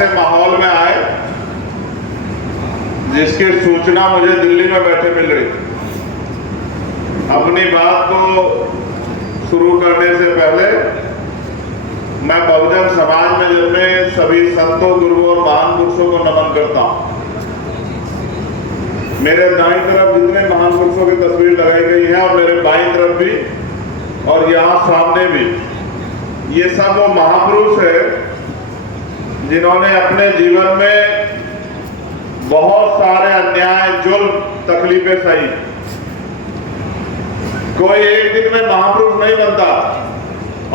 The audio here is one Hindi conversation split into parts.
ऐसे माहौल में आए जिसकी सूचना मुझे दिल्ली में बैठे मिल रही। अपनी बात को शुरू करने से पहले मैं बहुजन समाज में जन्मे सभी संतों, गुरुओं और महान पुरुषों को नमन करता हूं। मेरे दाईं तरफ जितने महान पुरुषों की तस्वीर लगाई गई है और मेरे बाईं तरफ भी और यहाँ सामने भी, ये सब वो महापुरुष है जिन्होंने अपने जीवन में बहुत सारे अन्याय, जुल्म, तकलीफें सही। कोई एक दिन में महापुरुष नहीं बनता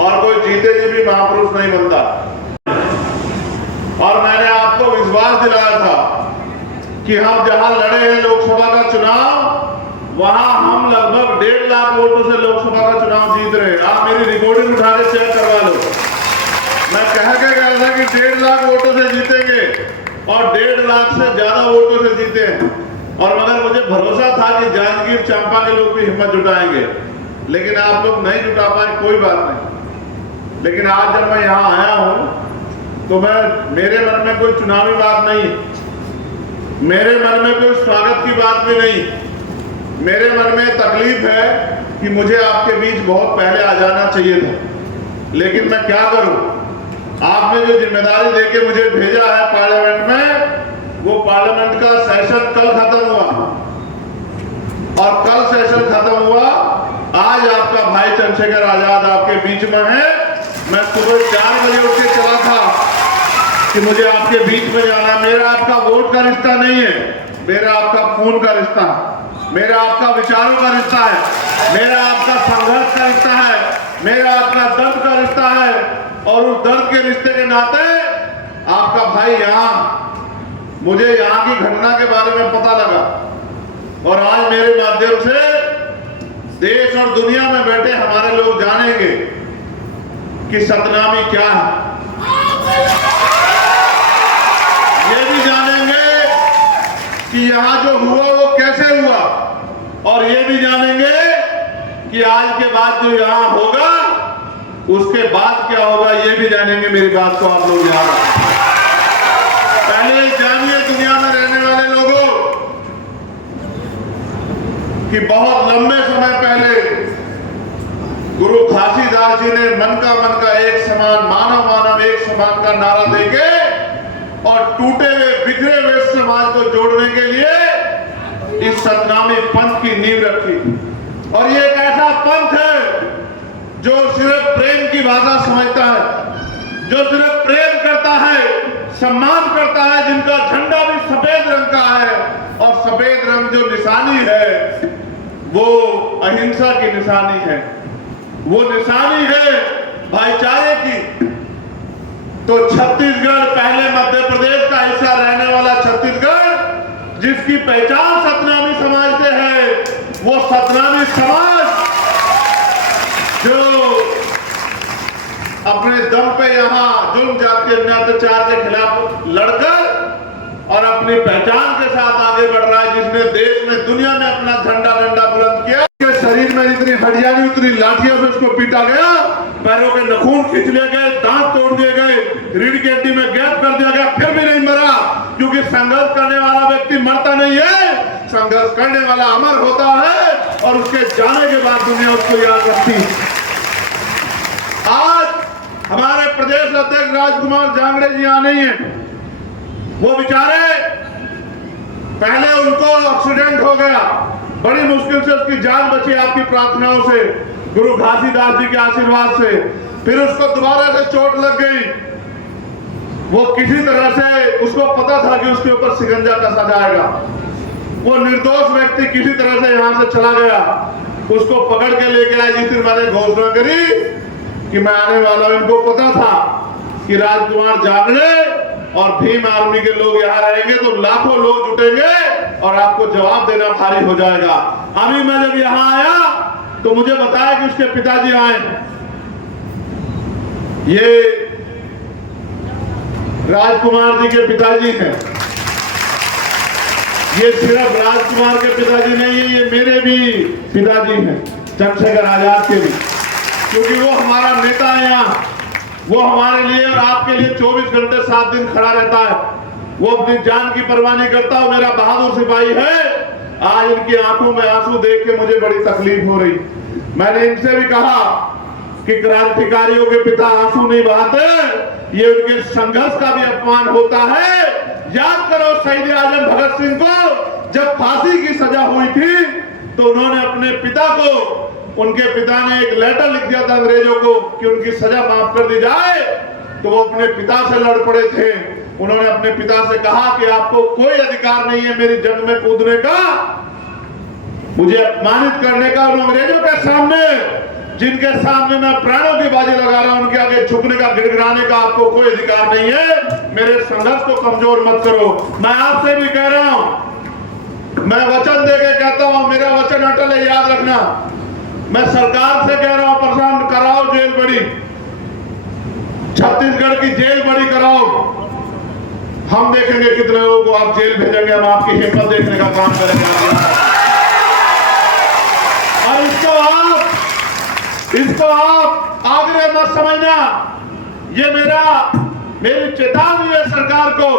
और कोई जीते जी भी महापुरुष नहीं बनता। और मैंने आपको विश्वास दिलाया था कि हम जहां लड़े हैं लोकसभा का चुनाव, वहां हम लगभग 1.5 लाख वोटों से लोकसभा का चुनाव जीत रहे हैं। आप मेरी रिकॉर्डिंग उठा के चेक करवा लो। मैं कह के गया था कि 1.5 लाख वोटों से जीतेंगे और 1.5 लाख से ज्यादा वोटों से जीते हैं। और मगर मुझे भरोसा था कि जांजगीर चांपा के लोग भी हिम्मत जुटाएंगे, लेकिन आप लोग नहीं जुटा पाए, कोई बात नहीं। लेकिन आज जब मैं यहाँ आया हूँ तो मेरे मन में कोई चुनावी बात नहीं, मेरे मन में कोई स्वागत की बात भी नहीं। मेरे मन में तकलीफ है कि मुझे आपके बीच बहुत पहले आ जाना चाहिए था, लेकिन मैं क्या करूं। आपने जो जिम्मेदारी देके मुझे भेजा है पार्लियामेंट में, वो पार्लियामेंट का सेशन कल खत्म हुआ और कल सेशन खत्म हुआ। आज आपका भाई चंद्रशेखर आजाद आपके बीच में है। मैं सुबह 4 बजे उठ के चला था कि मुझे आपके बीच में जाना। मेरा आपका वोट का रिश्ता नहीं है, मेरा आपका खून का रिश्ता है, मेरा आपका विचारों का रिश्ता है, मेरा आपका संघर्ष का रिश्ता है, मेरा आपका दर्द का रिश्ता है। और उस दर्द के रिश्ते के नाते आपका भाई मुझे यहाँ की घटना के बारे में पता लगा और आज मेरे माध्यम से देश और दुनिया में बैठे हमारे लोग जानेंगे कि सतनामी क्या है। ये भी जानेंगे कि यहाँ जो हुआ वो कैसे हुआ, और ये भी जानेंगे कि आज के बाद जो यहाँ होगा उसके बाद क्या होगा, ये भी जानेंगे। मेरी बात को आप लोग याद रखें। पहले जानिए दुनिया में रहने वाले लोगों कि बहुत लंबे समय पहले गुरु घासीदास जी ने मन का एक समान, मानव मानव एक समान का नारा देके और टूटे हुए, बिखरे हुए समाज को जोड़ने के लिए इस सतनामी पंथ की नींव रखी। और ये एक ऐसा पंथ है जो सिर्फ प्रेम की भाषा समझता है, जो सिर्फ प्रेम करता है, सम्मान करता है, जिनका झंडा भी सफेद रंग का है। और सफेद रंग जो निशानी है वो अहिंसा की निशानी है, वो निशानी है भाईचारे की। तो छत्तीसगढ़, पहले मध्य प्रदेश का हिस्सा रहने वाला छत्तीसगढ़, जिसकी पहचान सतनामी समाज से है, वो सतनामी समाज जो अपने दम पे यहाँ जुल्म, जाति, अत्याचार के खिलाफ लड़कर और अपनी पहचान के साथ आगे बढ़ रहा है, जिसने देश में, दुनिया में अपना झंडा डंडा बुलंद किया। शरीर में इतनी हड्डियां नहीं उतनी, लाठियों से उसको पीटा गया, पैरों के नखून खींच लिए गए, दांत तोड़ दिए गए, रीढ़ की हड्डी में गैप कर दिया गया, फिर भी नहीं मरा। क्योंकि संघर्ष करने वाला व्यक्ति मरता नहीं है, संघर्ष करने वाला अमर होता है और उसके जाने के बाद दुनिया उसको याद रखती है। आज हमारे प्रदेश अध्यक्ष राजकुमार जांगड़े जी यहाँ नहीं है। वो बेचारे, पहले उनको एक्सीडेंट हो गया, बड़ी मुश्किल से उसकी जान बची आपकी प्रार्थनाओं से, गुरु घासीदास जी के आशीर्वाद से। फिर उसको दोबारा से चोट लग गई। वो किसी तरह से, उसको पता था कि उसके ऊपर शिकंजा कसा जाएगा। वो निर्दोष व्यक्ति किसी तरह से यहाँ से चला गया। उसको पकड़ के लेके आए जिस दिन मैंने घोषणा करी कि मैं आने वाला हूं। इनको पता था कि राजकुमार जांगड़े और भीम आर्मी के लोग यहाँ रहेंगे तो लाखों लोग जुटेंगे और आपको जवाब देना भारी हो जाएगा। अभी मैं जब यहाँ आया तो मुझे बताया कि उसके पिताजी आए। ये राजकुमार जी के पिताजी हैं। ये सिर्फ राजकुमार के पिताजी नहीं है, ये मेरे भी पिताजी हैं, चंद्रशेखर आजाद के भी, क्योंकि वो हमारा नेता है यहाँ। वो हमारे लिए और आपके लिए 24 घंटे 7 दिन खड़ा रहता है। वो अपनी जान की परवाह नहीं करता। वो मेरा बहादुर सिपाही है। आज इनकी आंखों में आंसू देख के मुझे बड़ी तकलीफ हो रही। मैंने इनसे भी कहा कि क्रांतिकारियों के पिता आंसू नहीं बहाते, ये उनके संघर्ष का भी अपमान होता है। याद करो शहीद आजम भगत सिंह को जब फांसी की सजा हुई थी तो उन्होंने अपने पिता को, उनके पिता ने एक लेटर लिख दिया था अंग्रेजों को कि उनकी सजा माफ कर दी जाए, तो वो अपने पिता से लड़ पड़े थे। उन्होंने अपने पिता से कहा कि आपको कोई अधिकार नहीं है मेरी जंग में कूदने का, मुझे अपमानित करने का। उन अंग्रेजों के सामने, जिनके सामने मैं प्राणों की बाजी लगा रहा हूं, उनके आगे झुकने का, गिड़गिड़ाने का आपको कोई अधिकार नहीं है। मेरे संघर्ष को कमजोर मत करो। मैं आपसे भी कह रहा हूं, मैं वचन देके कहता हूं, मेरा वचन अटल है, याद रखना। मैं सरकार से कह रहा हूं, परेशान कराओ जेल बड़ी, छत्तीसगढ़ की जेल बड़ी कराओ। हम देखेंगे कितने लोगों को आप जेल भेजेंगे। हम आपकी हिम्मत देखने का काम करेंगे। और इसको आप आग्रह मत समझना। ये मेरी चेतावनी है सरकार को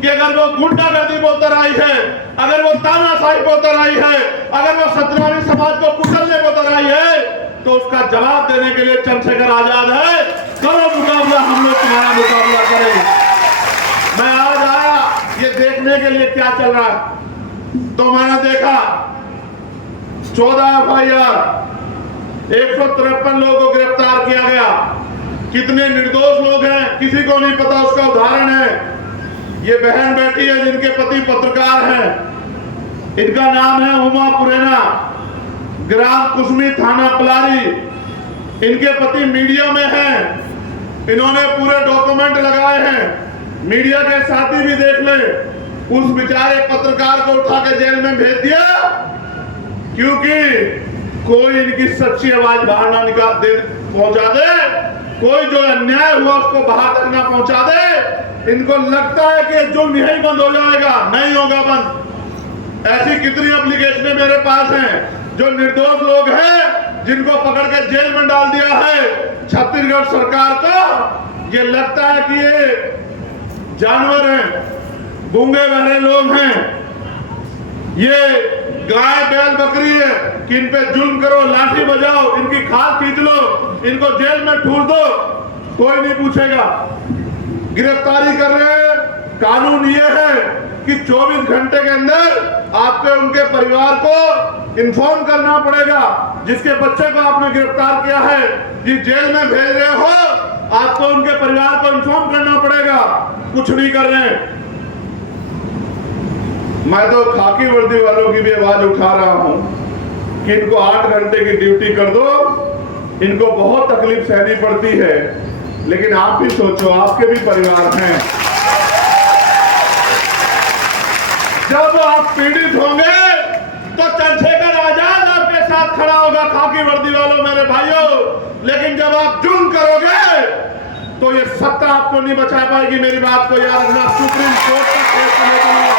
कि अगर वो गुंडागर्दी पे उतर आई है, अगर वो तानाशाही पे उतर आई है, अगर वो सतनामी समाज को कुचलने पे उतर आई है, तो उसका जवाब देने के लिए चंद्रशेखर आजाद है। करो मुकाबला, हम लोग तुम्हारा मुकाबला करेंगे। मैं आज आया ये देखने के लिए क्या चल रहा है, तो मैंने देखा 14 FIR, 153 लोगों को गिरफ्तार किया गया। कितने निर्दोष लोग हैं किसी को नहीं पता। उसका उदाहरण है ये बहन बेटी है जिनके पति पत्रकार हैं। इनका नाम है उमा पुरेना, ग्राम कुसमी, थाना पलारी। इनके पति मीडिया में हैं। इन्होंने पूरे डॉक्यूमेंट लगाए हैं। मीडिया के साथी भी देख ले। उस बेचारे पत्रकार को उठा के जेल में भेज दिया क्योंकि कोई इनकी सच्ची आवाज बाहर ना पहुंचा दे, कोई जो अन्याय हुआ उसको बाहर तक ना पहुंचा दे। इनको लगता है कि जुल्म यही बंद हो जाएगा, नहीं होगा बंद। ऐसी कितनी एप्लीकेशनें मेरे पास हैं जो निर्दोष लोग हैं जिनको पकड़ के जेल में डाल दिया है। छत्तीसगढ़ सरकार को ये लगता है कि ये जानवर हैं, गूंगे बहरे लोग हैं, ये गाय बैल बकरी है कि इन पे जुल्म करो, लाठी बजाओ, इनकी खाल खींच लो, इनको जेल में ठूर दो, कोई नहीं पूछेगा। गिरफ्तारी कर रहे हैं। कानून ये है कि 24 घंटे के अंदर आपके उनके परिवार को इन्फॉर्म करना पड़ेगा। जिसके बच्चे को आपने गिरफ्तार किया है, जिस जेल में भेज रहे हो, आपको उनके परिवार को इन्फॉर्म करना पड़ेगा। कुछ नहीं कर रहे हैं। मैं तो खाकी वर्दी वालों की भी आवाज उठा रहा हूं कि इनको 8 घंटे की ड्यूटी कर दो। इनको बहुत तकलीफ सहनी पड़ती है, लेकिन आप भी सोचो, आपके भी परिवार हैं। जब आप पीड़ित होंगे तो चंद्रशेखर आजाद आपके साथ खड़ा होगा, खाकी वर्दी वालों मेरे भाइयों। लेकिन जब आप जुल्म करोगे तो ये सत्ता आपको नहीं बचा पाएगी। मेरी बात को याद रखना। सुप्रीम कोर्ट तक केस ले चलूंगा,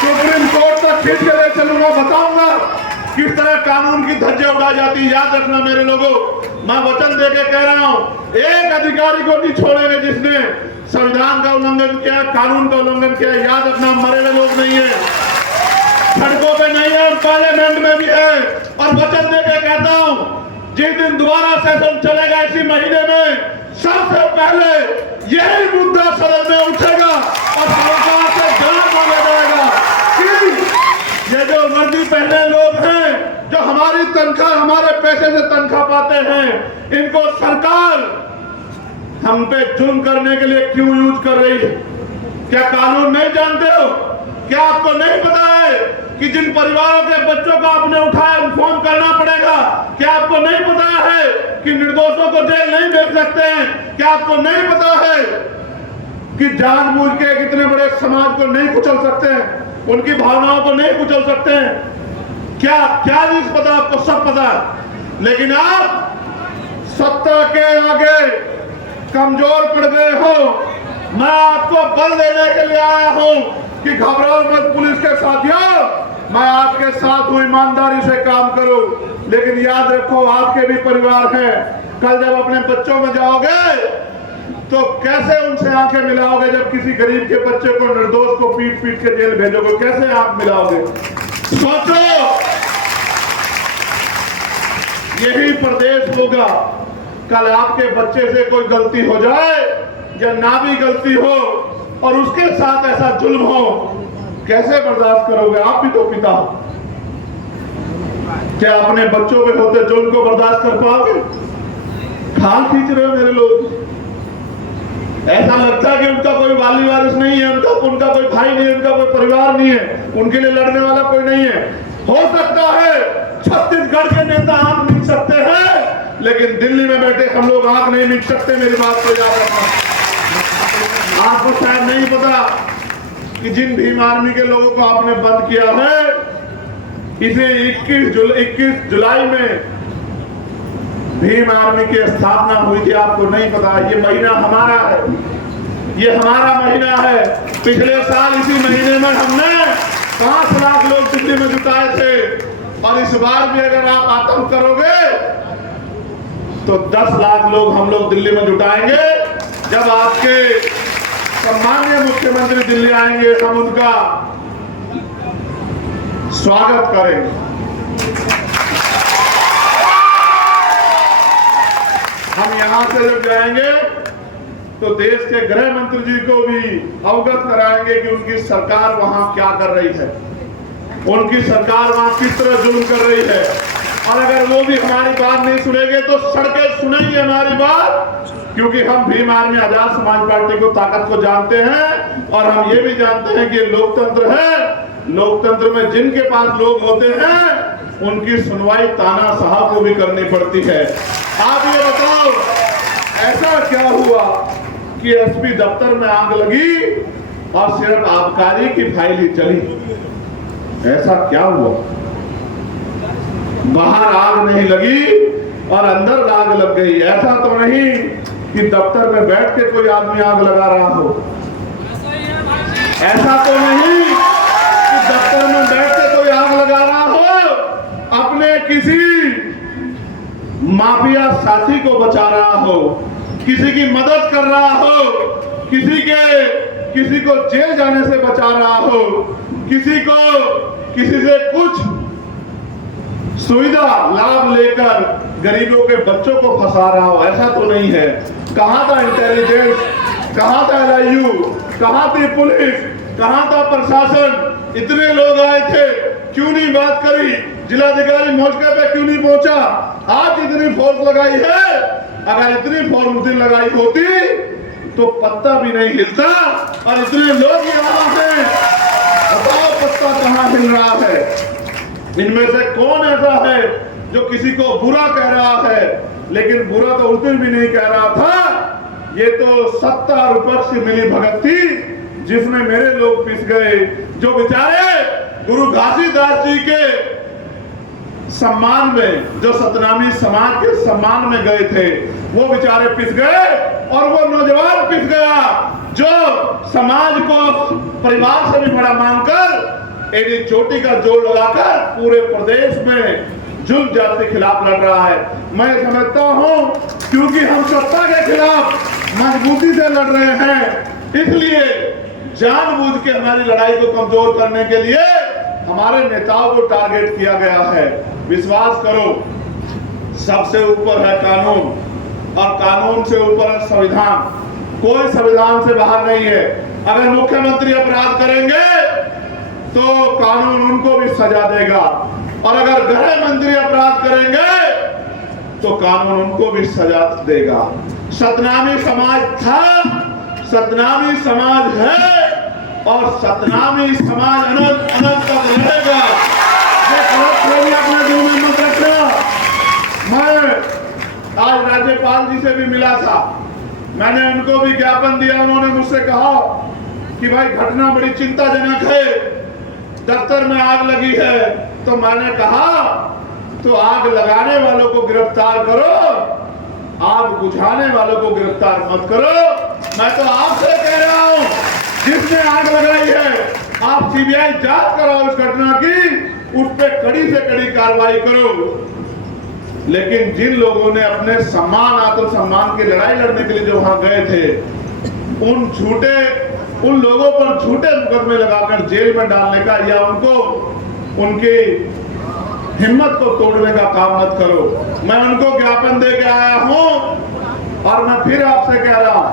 सुप्रीम कोर्ट तक खींच के ले चलूंगा, बताऊंगा किस तरह कानून की धज्जियां उड़ा जाती। याद रखना मेरे लोगों, मैं वचन देके कह रहा हूं, एक अधिकारी को नहीं छोड़ेंगे जिसने संविधान का उल्लंघन किया, कानून का उल्लंघन किया। याद रखना, मरे हुए लोग नहीं है, सड़कों पे नहीं है, पार्लियामेंट में भी है। और वचन देके कहता हूं, जिस दिन दोबारा सेशन चलेगा इसी महीने में, सबसे पहले यही मुद्दा सदन में उठेगा और सरकार से जवाब मांगा जाएगा कि ये जो वर्दी पहने लोग हैं, जो हमारी तनख्वाह, हमारे पैसे से तनख्वाह पाते हैं, इनको सरकार हम पे जुल्म करने के लिए क्यों यूज कर रही है? क्या कानून नहीं जानते हो? क्या आपको नहीं पता है कि जिन परिवारों के बच्चों को आपने उठाया इन्फॉर्म करना पड़ेगा? क्या आपको नहीं पता है कि निर्दोषों को जेल नहीं भेज सकते हैं? क्या आपको नहीं पता है कि जानबूझ के कितने बड़े समाज को नहीं कुचल सकते हैं, उनकी भावनाओं को नहीं कुचल सकते हैं? क्या क्या नहीं पता आपको? सब पता है। लेकिन आप सत्ता के आगे कमजोर पड़ गए हो। मैं आपको बल देने के लिए आया हूं कि घबराओ मत पुलिस के साथियों, मैं आपके साथ हूं, ईमानदारी से काम करो। लेकिन याद रखो, आपके भी परिवार हैं, कल जब अपने बच्चों में जाओगे तो कैसे उनसे आंखें मिलाओगे? जब किसी गरीब के बच्चे को, निर्दोष को पीट पीट के जेल भेजोगे, कैसे आंख मिलाओगे? सोचो, यही प्रदेश होगा। कल आपके बच्चे से कोई गलती हो जाए या ना भी गलती हो और उसके साथ ऐसा जुल्म हो, कैसे बर्दाश्त करोगे? आप भी तो पिता हो, क्या अपने बच्चों पे होते जुल्म को बर्दाश्त कर पाओगे? खाल खींच रहे हो मेरे लोग। ऐसा लगता है कि उनका कोई वाली वारिस नहीं है, उनका कोई भाई नहीं है, उनका कोई परिवार नहीं है, उनके लिए लड़ने वाला कोई नहीं है। हो सकता है छत्तीसगढ़ के नेता आंख मीच सकते हैं, लेकिन दिल्ली में बैठे हम लोग आंख नहीं मीच सकते। मेरी बात को याद रखना। आपको शायद नहीं पता कि जिन भीम आर्मी के लोगों को आपने बंद किया है, इसे 21 जुलाई में भीम आर्मी की स्थापना हुई थी। आपको नहीं पता? ये महीना हमारा है, ये हमारा महीना है। पिछले साल इसी महीने में हमने 5 लाख लोग दिल्ली में जुटाए थे, और इस बार भी अगर आप आतंक करोगे तो 10 लाख लोग हम लोग दिल्ली में जुटाएंगे। जब आपके सम्माननीय मुख्यमंत्री दिल्ली आएंगे, हम उनका स्वागत करेंगे। हम यहां से जब जाएंगे तो देश के गृह मंत्री जी को भी अवगत कराएंगे कि उनकी सरकार वहां क्या कर रही है, उनकी सरकार वहां किस तरह जुल्म कर रही है। और अगर वो भी हमारी बात नहीं सुनेंगे तो सड़कें सुनेंगे हमारी बात, क्योंकि हम भीम आर्मी आजाद समाज पार्टी को ताकत को जानते हैं, और हम ये भी जानते हैं कि ये लोकतंत्र है। लोकतंत्र में जिनके पास लोग होते हैं उनकी सुनवाई तानाशाह को भी करनी पड़ती है। आप ये बताओ, ऐसा क्या हुआ कि एसपी दफ्तर में आग लगी और सिर्फ आबकारी की फाइल ही चली? ऐसा क्या हुआ? बाहर आग नहीं लगी और अंदर आग लग गई। ऐसा तो नहीं कि दफ्तर में बैठ के कोई आदमी आग लगा रहा हो। ऐसा तो नहीं कि दफ्तर में बैठ के कोई आग लगा रहा हो अपने किसी माफिया साथी को बचा रहा हो, किसी की मदद कर रहा हो, किसी को जेल जाने से बचा रहा हो, किसी से कुछ सुविधा लाभ लेकर गरीबों के बच्चों को फंसा रहा हो। ऐसा तो नहीं है। कहां था इंटेलिजेंस, कहां था LIU, कहां थी पुलिस, कहां था प्रशासन? इतने लोग आए थे, क्यों नहीं बात करी? जिलाधिकारी मौके पे क्यों नहीं पहुंचा? आज इतनी फोर्स लगाई है, अगर इतनी फोर्स लगाई होती तो पत्ता भी नहीं हिलता। और इतने लोग यहाँ हैं, बताओ पत्ता कहाँ हिल रहा है? इनमें से कौन ऐसा है जो किसी को बुरा कह रहा है? लेकिन बुरा तो उस दिन भी नहीं कह रहा था। ये तो सत्ता और विपक्ष की मिली भगत थी जिसमें मेरे लोग पिस गए, जो बेचारे गुरु घासीदास जी के सम्मान में, जो सतनामी समाज के सम्मान में गए थे, वो बेचारे पिस गए। और वो नौजवान पिस गया जो समाज को परिवार से भी बड़ा मानकर एडी चोटी का जोड़ लगाकर पूरे प्रदेश में जुल्म जाति के खिलाफ लड़ रहा है। मैं समझता हूं क्योंकि हम सत्ता के खिलाफ मजबूती से लड़ रहे हैं, इसलिए जानबूझ के हमारी लड़ाई को कमजोर करने के लिए हमारे नेताओं को टारगेट किया गया है। विश्वास करो, सबसे ऊपर है कानून, और कानून से ऊपर है संविधान। कोई संविधान से बाहर नहीं है। अगर मुख्यमंत्री अपराध करेंगे तो कानून उनको भी सजा देगा, और अगर गृह मंत्री अपराध करेंगे तो कानून उनको भी सजा देगा। सतनामी समाज था, सतनामी समाज है, और सतनामी समाज अनंत अनंत तक रहेगा। ये अपने दिल में मत रखना। मैं आज राज्यपाल जी से भी मिला था, मैंने उनको भी ज्ञापन दिया। उन्होंने मुझसे कहा कि भाई घटना बड़ी चिंताजनक है, दफ्तर में आग लगी है। तो मैंने कहा तो आग लगाने वालों को गिरफ्तार करो, आग बुझाने वालों को गिरफ्तार मत करो। मैं तो आपसे कह रहा हूं, जिसने आग लगाई है आप CBI जांच कराओ इस घटना की, उस पर कड़ी से कड़ी कार्रवाई करो। लेकिन जिन लोगों ने अपने सम्मान आत्मसम्मान की लड़ाई लड़ने के लिए जो वहां गए थे, उन लोगों पर झूठे मुकदमे लगाकर जेल में डालने का या उनकी हिम्मत को तोड़ने का काम मत करो। मैं उनको ज्ञापन दे के आया हूं और मैं फिर आपसे कह रहा हूं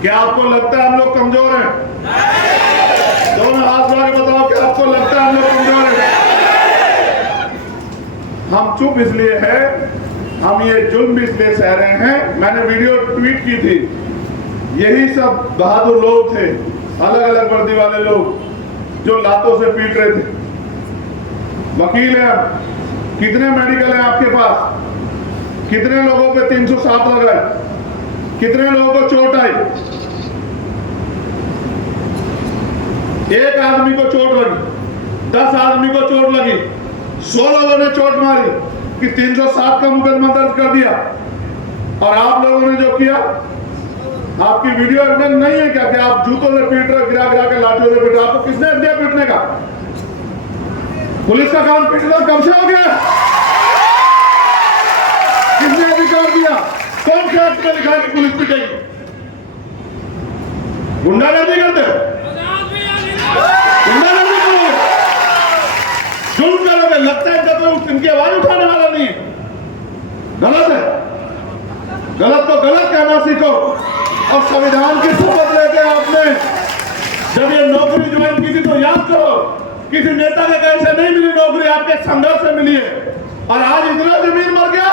कि आपको लगता है हम लोग कमजोर हैं? दोनों हाथ जोड़ के बताओ कि आपको लगता है हम लोग कमजोर हैं? हम चुप इसलिए है, हम ये जुल्म इसलिए सह रहे हैं। मैंने वीडियो ट्वीट की थी, यही सब बहादुर लोग थे, अलग अलग वर्दी वाले लोग जो लातों से पीट रहे थे। वकील है, कितने मेडिकल है आपके पास? कितने लोगों पे 307 लगाए? कितने लोगों को चोट आई? एक आदमी को चोट लगी, 10 आदमी को चोट लगी, 100 लोगों ने चोट मारी कि 307 का मुकदमा दर्ज कर दिया। और आप लोगों ने जो किया, आपकी वीडियो एविडेंस नहीं है क्या कि आप जूतों से पीट रहे, गिरा गिरा के लाठियों से पीट रहे? आपको किसने दिया पीटने का? पुलिस का काम पीटना कब से हो गया? किसने अधिकार दिया? कौन से एक्ट में लिखा है कि पुलिस पीटेगी? गुंडागर्दी करते, गुंडागर्दी करोगे, जुल्म करोगे, लगता है जब इनकी आवाज उठाने वाला नहीं है। गलत है, गलत को गलत कहना सीखो। और संविधान की शपथ लेके आपने जब ये नौकरी ज्वाइन की थी तो याद करो, किसी नेता के कैसे नहीं मिली नौकरी, आपके संघर्ष से मिली है। और आज इतना जमीन मर गया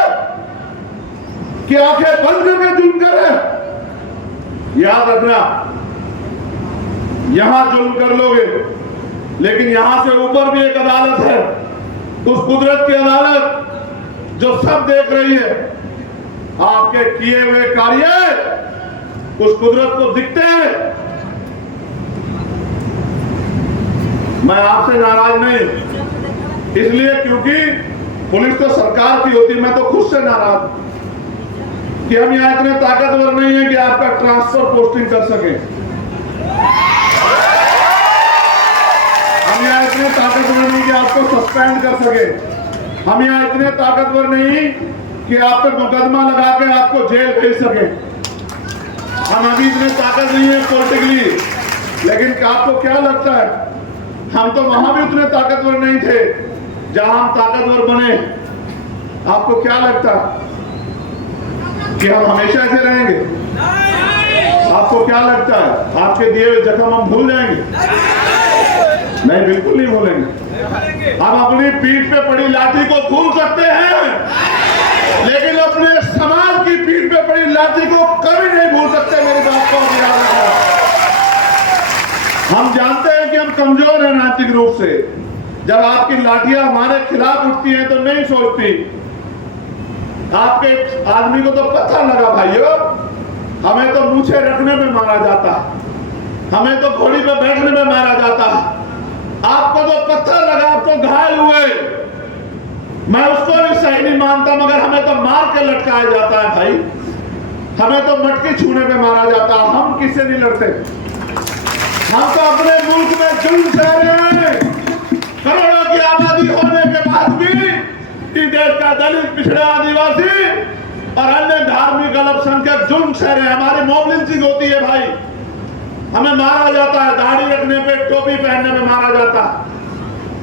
कि आंखें बंद करके जुल्म कर रहे। याद रखना, यहां जुल्म कर लोगे, लेकिन यहां से ऊपर भी एक अदालत है, उस कुदरत की अदालत जो सब देख रही है। आपके किए हुए कार्य उस कुदरत को दिखते हैं। मैं आपसे नाराज नहीं, इसलिए क्योंकि पुलिस तो सरकार की होती, मैं तो खुद से नाराज कि हम यहां इतने ताकतवर नहीं है कि आपका ट्रांसफर पोस्टिंग कर सके। हम यहां इतने ताकतवर नहीं कि आपको सस्पेंड कर सके। हम यहां इतने ताकतवर नहीं कि आप पे मुकदमा लगा के आपको जेल भेज सके। हम अभी इतने ताकत नहीं है पॉलिटिकली, लेकिन आपको क्या लगता है, हम तो वहां भी उतने ताकतवर नहीं थे जहां हम ताकतवर बने। आपको क्या लगता कि हम हमेशा ऐसे रहेंगे? आपको क्या लगता है आपके दिए हुए जख्म हम भूल जाएंगे? नहीं, बिल्कुल नहीं भूलेंगे। हम अपनी पीठ पे पड़ी लाठी को भूल सकते हैं, लेकिन अपने समाज की पीठ पे पड़ी लाठी को कभी नहीं भूल सकते। मेरी बात को याद रखना। हम जानते हैं कि हम कमजोर हैं नैतिक रूप से। जब आपकी लाठियां हमारे खिलाफ उठती हैं तो नहीं सोचती। आपके आदमी को तो पत्थर लगा भाइयों, हमें तो मूछे रखने में मारा जाता है, हमें तो घोड़ी पे बैठने में मारा जाता है। आपको तो पत्थर लगा, आप तो घायल हुए। मैं उसको भी सही नहीं मानता, मगर हमें तो मार के लटकाया जाता है भाई। हमें तो मटकी छूने में मारा जाता है। हम किससे नहीं लड़ते? हम तो अपने मुल्क में जुल्म सह रहे हैं। करोड़ों की आबादी होने के बाद भी इस देश का दलित, पिछड़े, आदिवासी और अन्य धार्मिक अल्पसंख्यक जुल्म सह रहे हैं। हमारी मॉब लिंचिंग होती है भाई, हमें मारा जाता है, दाढ़ी रखने पे, टोपी पहनने में मारा जाता है,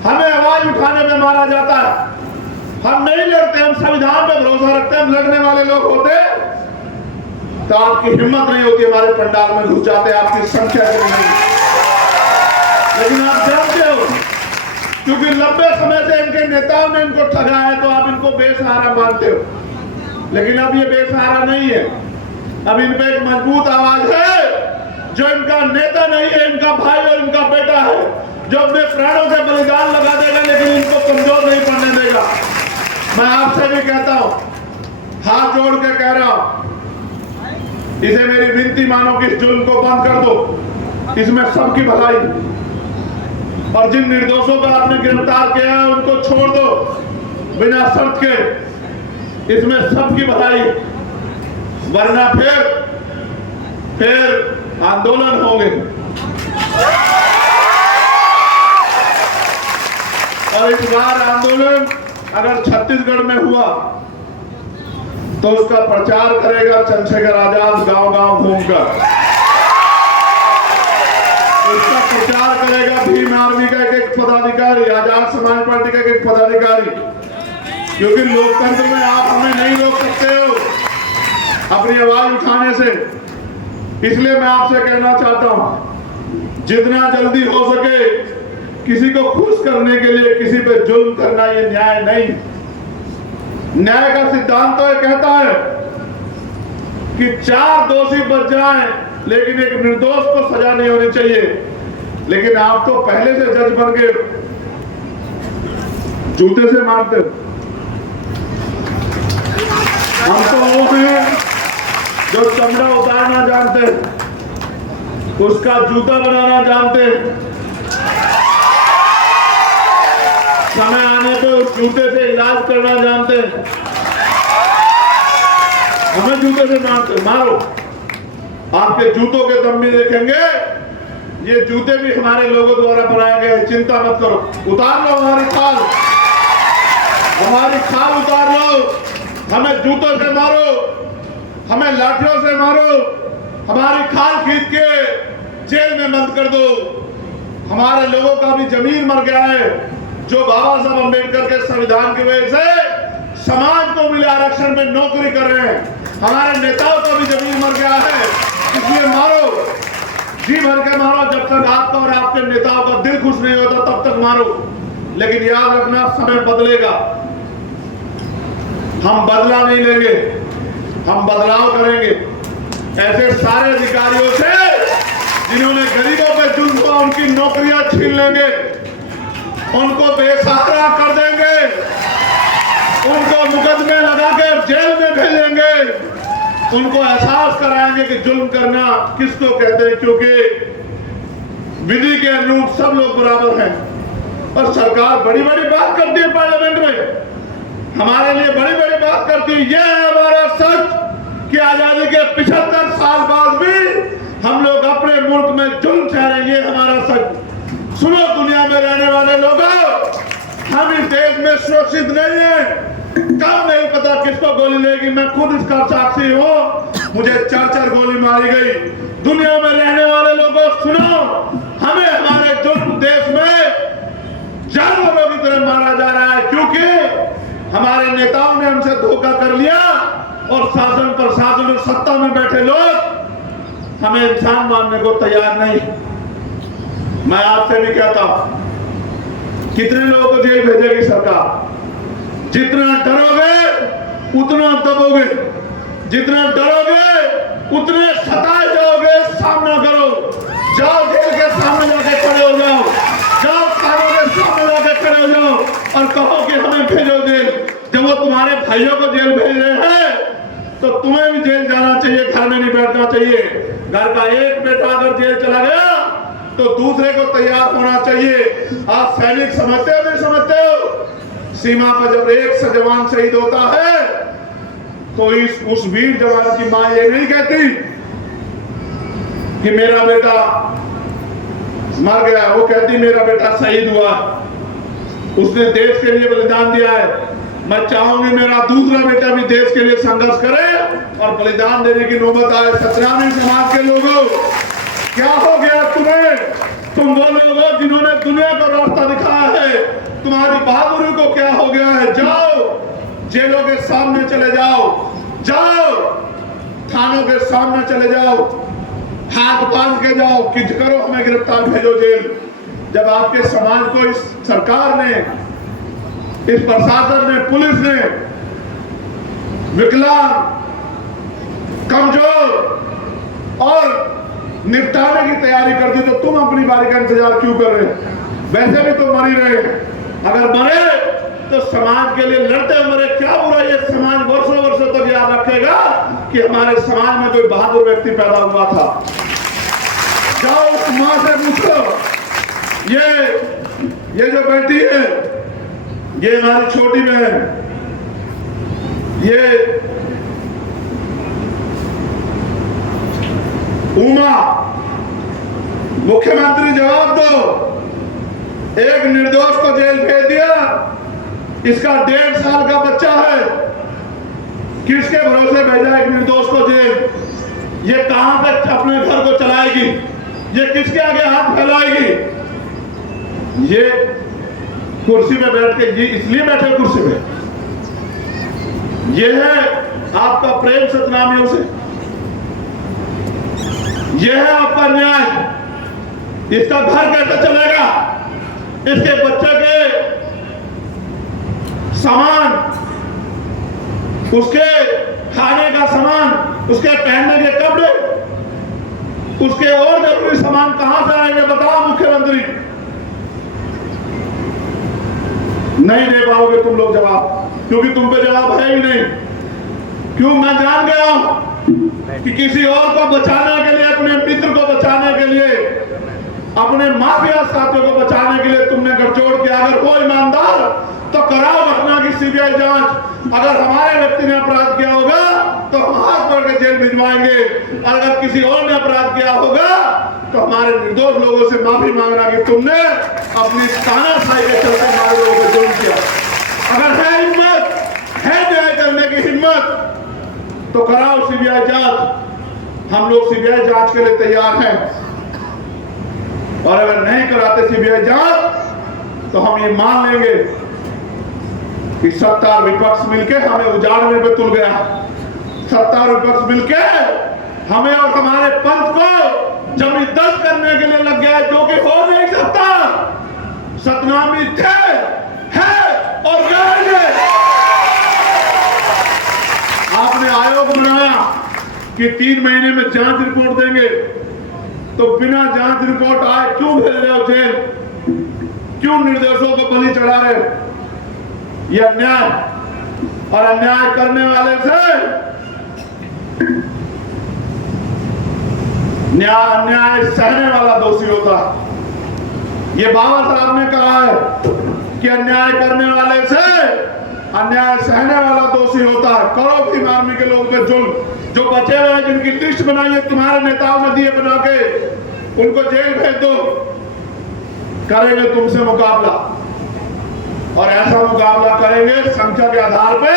हमें आवाज उठाने में मारा जाता है। हम नहीं लड़ते, हम संविधान पे भरोसा रखते हैं। हम लड़ने वाले लोग होते तो आपकी हिम्मत नहीं होती हमारे पंडाल में घुस जाते, आपकी संख्या नहीं। लेकिन आप जानते हो, क्योंकि लंबे समय से इनके नेताओं ने इनको ठगा है, तो आप इनको बेसहारा मानते हो। लेकिन अब ये बेसहारा नहीं है, अब इन पे एक मजबूत आवाज है जो इनका नेता नहीं है, इनका भाई और इनका बेटा है, जो अपने प्राणों से बलिदान लगा देगा, लेकिन इनको कमजोर नहीं पड़ने देगा। मैं आपसे भी कहता हूं, हाथ जोड़ के कह रहा हूं, इसे मेरी विनती मानो कि इस जुल्म को बंद कर दो। इसमें सबकी भलाई, और जिन निर्दोषों को आपने गिरफ्तार किया है उनको छोड़ दो बिना शर्त के। इसमें सबकी भलाई, वरना फिर आंदोलन होंगे। और इस बार आंदोलन अगर छत्तीसगढ़ में हुआ तो उसका प्रचार करेगा चंद्रशेखर आजाद गांव-गांव घूमकर। उसका प्रचार करेगा भीम आर्मी का एक पदाधिकारी, आजाद समाज पार्टी का एक पदाधिकारी, क्योंकि लोकतंत्र में आप हमें नहीं रोक सकते हो अपनी आवाज उठाने से। इसलिए मैं आपसे कहना चाहता हूं, जितना जल्दी हो सके किसी को खुश करने के लिए किसी पे जुल्म करना ये न्याय नहीं। न्याय का सिद्धांत तो ये कहता है कि 4 दोषी बच जाएं, लेकिन एक निर्दोष को सजा नहीं होनी चाहिए। लेकिन आप तो पहले से जज बन के जूते से मारते हो। हम तो वो हैं जो चमड़ा उतारना जानते, उसका जूता बनाना जानते, समय आने पे उस जूते से इलाज करना जानते। हमें जूते से मारते, मारो। आपके जूतों के दम भी देखेंगे, ये जूते भी हमारे लोगों द्वारा बनाए गए हैं, चिंता मत करो। उतार लो हमारी खाल उतार लो। हमें जूतों से मारो, हमें लाठियों से मारो, हमारी खाल खींच के जेल में बंद कर दो। हमारे लोगों का भी जमीन मर गया है, जो बाबा साहब अम्बेडकर के संविधान की वजह से समाज को मिले आरक्षण में नौकरी कर रहे हैं। हमारे नेताओं का भी जमीन मर गया है, इसलिए मारो, जी भर के मारो। जब तक आपका और आपके नेताओं का दिल खुश नहीं होता तब तक मारो। लेकिन याद रखना, समय बदलेगा, हम बदला नहीं लेंगे, हम बदलाव करेंगे। ऐसे सारे अधिकारियों से जिन्होंने गरीबों पे जुल्म किया, उनकी नौकरियां छीन लेंगे, उनको बेसहारा कर देंगे, उनको मुकदमे लगा के जेल में भेजेंगे, उनको एहसास कराएंगे कि जुल्म करना किसको कहते हैं, क्योंकि विधि के अनुरूप सब लोग बराबर हैं। और सरकार बड़ी बड़ी बात करती है पार्लियामेंट में, हमारे लिए बड़ी बड़ी बात करती है। यह है हमारा सच कि आजादी के 75 साल बाद भी हम लोग अपने मुल्क में जुल्म सह रहे हैं, ये हमारा सच। सुनो दुनिया में रहने वाले लोगों, हम इस देश में सुरक्षित नहीं है। कब नहीं पता किसको गोली लगेगी, मैं खुद इसका साक्षी हूँ, मुझे 4 गोली मारी गई। दुनिया में रहने वाले लोगों सुनो, हमें हमारे जुल्म देश में जानवरों की तरह मारा जा रहा है, क्योंकि हमारे नेताओं ने हमसे धोखा कर लिया और शासन प्रशासन और सत्ता में बैठे लोग हमें इंसान मानने को तैयार नहीं। मैं आपसे भी कहता हूं, कितने लोगों को जेल भेजेगी सरकार? जितना डरोगे उतना दबोगे, जितना डरोगे उतने सताए जाओगे। सामना करो, जाओ जेल के सामने जाके खड़े हो जाओ, जाओ थानों के सामने जाके खड़े हो जाओ और कहो कि हमें भेजो जेल। जब वो तुम्हारे भाइयों को जेल भेज रहे हैं तो तुम्हें भी जेल जाना चाहिए, घर में नहीं बैठना चाहिए। घर का एक बेटा अगर जेल चला गया तो दूसरे को तैयार होना चाहिए। आप सैनिक समझते हो नहीं समझते हो? सीमा पर जब एक जवान शहीद होता है तो उस वीर जवान की मां ये नहीं कहती कि मेरा बेटा मर गया, वो कहती मेरा बेटा शहीद हुआ, उसने देश के लिए बलिदान दिया है। मैं चाहूंगी मेरा दूसरा बेटा भी देश के लिए संघर्ष करे और बलिदान देने की नौबत आए। सतनामी समाज के लोगों, क्या हो गया तुम्हें? तुम वो लोग हो जिन्होंने दुनिया को रास्ता दिखाया है, तुम्हारी बहादुरी को क्या हो गया है? जाओ जेलों के सामने चले जाओ, जाओ थानों के सामने चले जाओ, हाथ बांध के जाओ कि करो हमें गिरफ्तार भेजो जेल। जब आपके समाज को इस सरकार ने, इस प्रशासन ने, पुलिस ने विकलांग, कमजोर और निपटाने की तैयारी कर दी, तो तुम अपनी बारी का इंतजार क्यों कर रहे हैं? वैसे भी तो मर ही रहे। अगर मरे तो समाज के लिए लड़ते मरे, क्या बुरा? ये समाज वर्षों तक याद रखेगा कि हमारे समाज में कोई बहादुर व्यक्ति पैदा हुआ था। जाओ उस मां से पूछो, ये जो बैठी है, ये हमारी छोटी बहन, ये उमा, मुख्यमंत्री जवाब दो। एक निर्दोष को जेल भेज दिया, इसका 1.5 साल का बच्चा है, किसके भरोसे भेजा एक निर्दोष को जेल? ये कहां तक अपने घर को चलाएगी? ये किसके आगे हाथ फैलाएगी? ये कुर्सी पे बैठ के, ये इसलिए बैठे कुर्सी पे, ये है आपका प्रेम सतनामियों से, ये है आपका न्याय। इसका घर कैसे चलेगा? इसके बच्चे के सामान, उसके खाने का सामान, उसके पहनने के कपड़े, उसके और जरूरी सामान कहां से आएंगे? बताओ मुख्यमंत्री। नहीं दे पाओगे तुम लोग जवाब, क्योंकि तुम पे जवाब है ही नहीं। क्यों? मैं जान गया हूं कि किसी और को बचाने के लिए, अपने मित्र को बचाने के लिए, अपने माफिया साथियों को बचाने के लिए तुमने गठजोड़ किया। अगर कोई ईमानदार तो कराओ घटना की सीबीआई जांच। अगर हमारे व्यक्ति ने अपराध किया होगा तो हम हाथ पकड़ के जेल भिजवाएंगे, और अगर किसी और ने अपराध किया होगा तो हमारे निर्दोष लोगों से माफी मांगना कि तुमने अपनी तानाशाही के चलते हमारे लोगों को जुल्म किया। अगर है हिम्मत, है न्याय करने की हिम्मत, तो कराओ सीबीआई जांच। हम लोग सीबीआई जांच के लिए तैयार हैं, और अगर नहीं कराते सीबीआई जांच तो हम ये मान लेंगे कि सत्ता और विपक्ष मिलकर हमें उजाड़ने पे तुल गया। सत्ता और विपक्ष मिलकर हमें और हमारे पंथ को जबरदस्त करने के लिए लग गया, जो कि हो नहीं सकता। सतनामी थे, है और रहेंगे। आपने आयोग बनाया कि 3 महीने में जांच रिपोर्ट देंगे, तो बिना जांच रिपोर्ट आए क्यों भेज रहे हो जेल? क्यों निर्दोषों को बलि चढ़ा रहे हो? यह अन्याय, और अन्याय करने वाले से अन्याय सहने वाला दोषी होता है। ये बाबा साहब ने कहा है कि अन्याय करने वाले से अन्याय सहने वाला दोषी होता है। करो भीम आर्मी के लोगों पे जुल्म, जो बचे हुए हैं, जिनकी लिस्ट बनाई है तुम्हारे नेताओं ने दिए बना के, उनको जेल भेज दो। करेंगे तुमसे मुकाबला, और ऐसा मुकाबला करेंगे संख्या के आधार पे।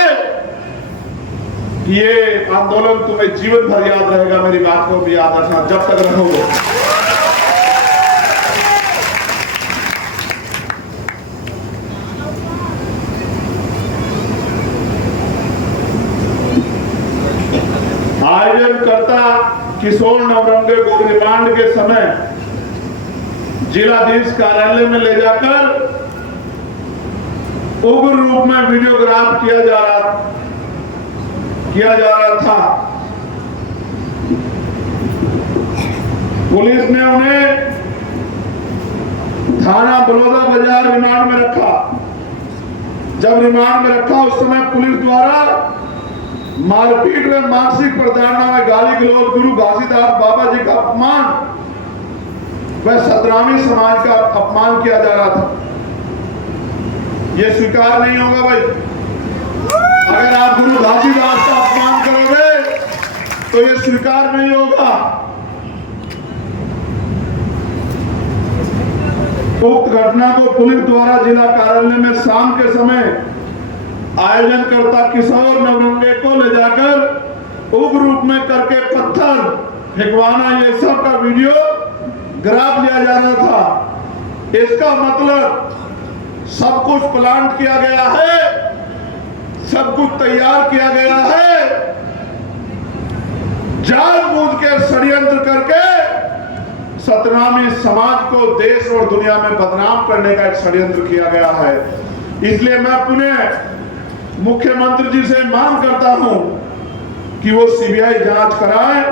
ये आंदोलन तुम्हें जीवन भर याद रहेगा। मेरी बात को भी याद रखना जब तक रहोगे। आयोजनकर्ता किशोर नवरंगे को रिमांड के समय जिलाधीश कार्यालय में ले जाकर उग्र रूप में वीडियोग्राफ किया जा रहा था। पुलिस ने उन्हें थाना बलौदा बाजार रिमांड में रखा। जब रिमांड में रखा, उस समय पुलिस द्वारा मारपीट में, मानसिक प्रताड़ना में, गाली गलौज, गुरु घासीदास बाबा जी का अपमान व सतनामी समाज का अपमान किया जा रहा था। ये स्वीकार नहीं होगा भाई। अगर आप गुरु घासीदास का अपमान करोगे तो ये स्वीकार नहीं होगा। उक्त घटना को पुलिस द्वारा जिला कार्यालय में शाम के समय आयोजनकर्ता किशोर नवरंगे को ले जाकर उग्र रूप में करके पत्थर फेंकवाना, ये सब का वीडियो ग्राफ लिया जा रहा था। इसका मतलब सब कुछ प्लान किया गया है, सब कुछ तैयार किया गया है। जानबूझ के षड्यंत्र करके सतनामी समाज को देश और दुनिया में बदनाम करने का एक षड्यंत्र किया गया है। इसलिए मैं पुनः मुख्यमंत्री जी से मांग करता हूं कि वो सीबीआई जांच कराए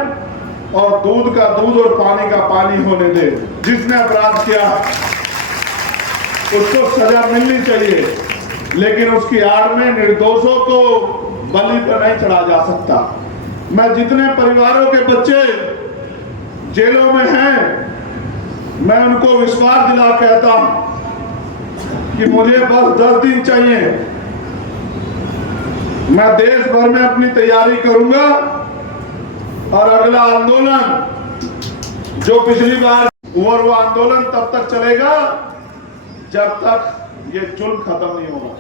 और दूध का दूध और पानी का पानी होने दे। जिसने अपराध किया उसको सजा मिलनी चाहिए, लेकिन उसकी आड़ में निर्दोषों को बलि पर नहीं चढ़ा जा सकता। मैं जितने परिवारों के बच्चे जेलों में हैं, मैं उनको विश्वास दिला कहता हूं कि मुझे बस 10 दिन चाहिए, मैं देश भर में अपनी तैयारी करूंगा और अगला आंदोलन जो पिछली बार हुआ, वो आंदोलन तब तक चलेगा जब तक ये जुल्म खत्म नहीं होगा।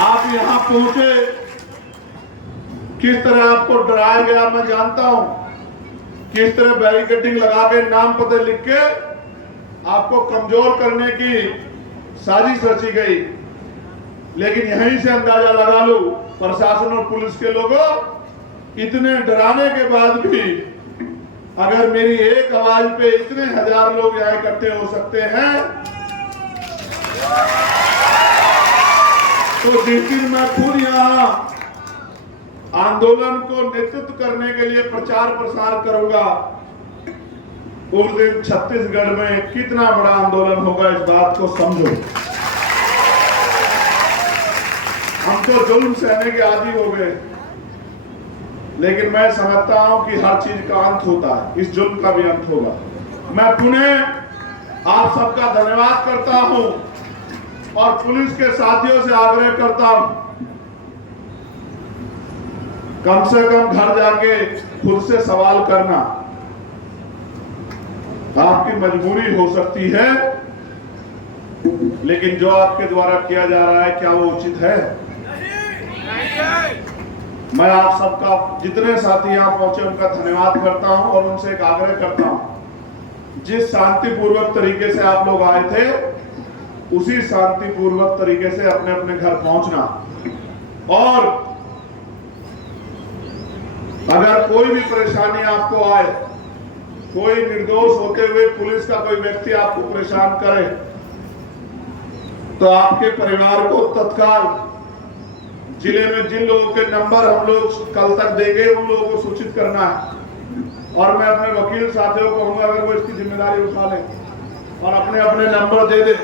आप यहां पहुंचे, किस तरह आपको डराया गया मैं जानता हूं, किस तरह बैरिकेडिंग लगा के नाम पते लिख के आपको कमजोर करने की साजिश रची गई। लेकिन यहीं से अंदाजा लगा लो, प्रशासन और पुलिस के लोगों, इतने डराने के बाद भी अगर मेरी एक आवाज पे इतने हजार लोग यहाँ इकट्ठे हो सकते हैं, तो जिस दिन मैं खुद यहाँ आंदोलन को नेतृत्व करने के लिए प्रचार प्रसार करूंगा, उस दिन छत्तीसगढ़ में कितना बड़ा आंदोलन होगा, इस बात को समझो। हम तो जुल्म सहने के आदी हो गए, लेकिन मैं समझता हूं कि हर चीज का अंत होता है, इस जुल्म का भी अंत होगा। मैं पुनः आप सबका धन्यवाद करता हूं और पुलिस के साथियों से आग्रह करता हूं, कम से कम घर जाके खुद से सवाल करना। आपकी मजबूरी हो सकती है, लेकिन जो आपके द्वारा किया जा रहा है क्या वो उचित है? मैं आप सबका, जितने साथी यहाँ पहुंचे उनका धन्यवाद करता हूं और उनसे एक आग्रह करता हूं, जिस शांतिपूर्वक तरीके से आप लोग आए थे, उसी शांतिपूर्वक तरीके से अपने अपने घर पहुंचना। और अगर कोई भी परेशानी आपको आए, कोई निर्दोष होते हुए पुलिस का कोई व्यक्ति आपको परेशान करे, तो आपके परिवार को तत्काल जिले में जिन लोगों के नंबर हम लोग कल तक देंगे, उन लोगों को सूचित करना है। और मैं अपने वकील साथियों को कहूंगा, अगर वो इसकी जिम्मेदारी उठा ले और अपने अपने नंबर दे दे,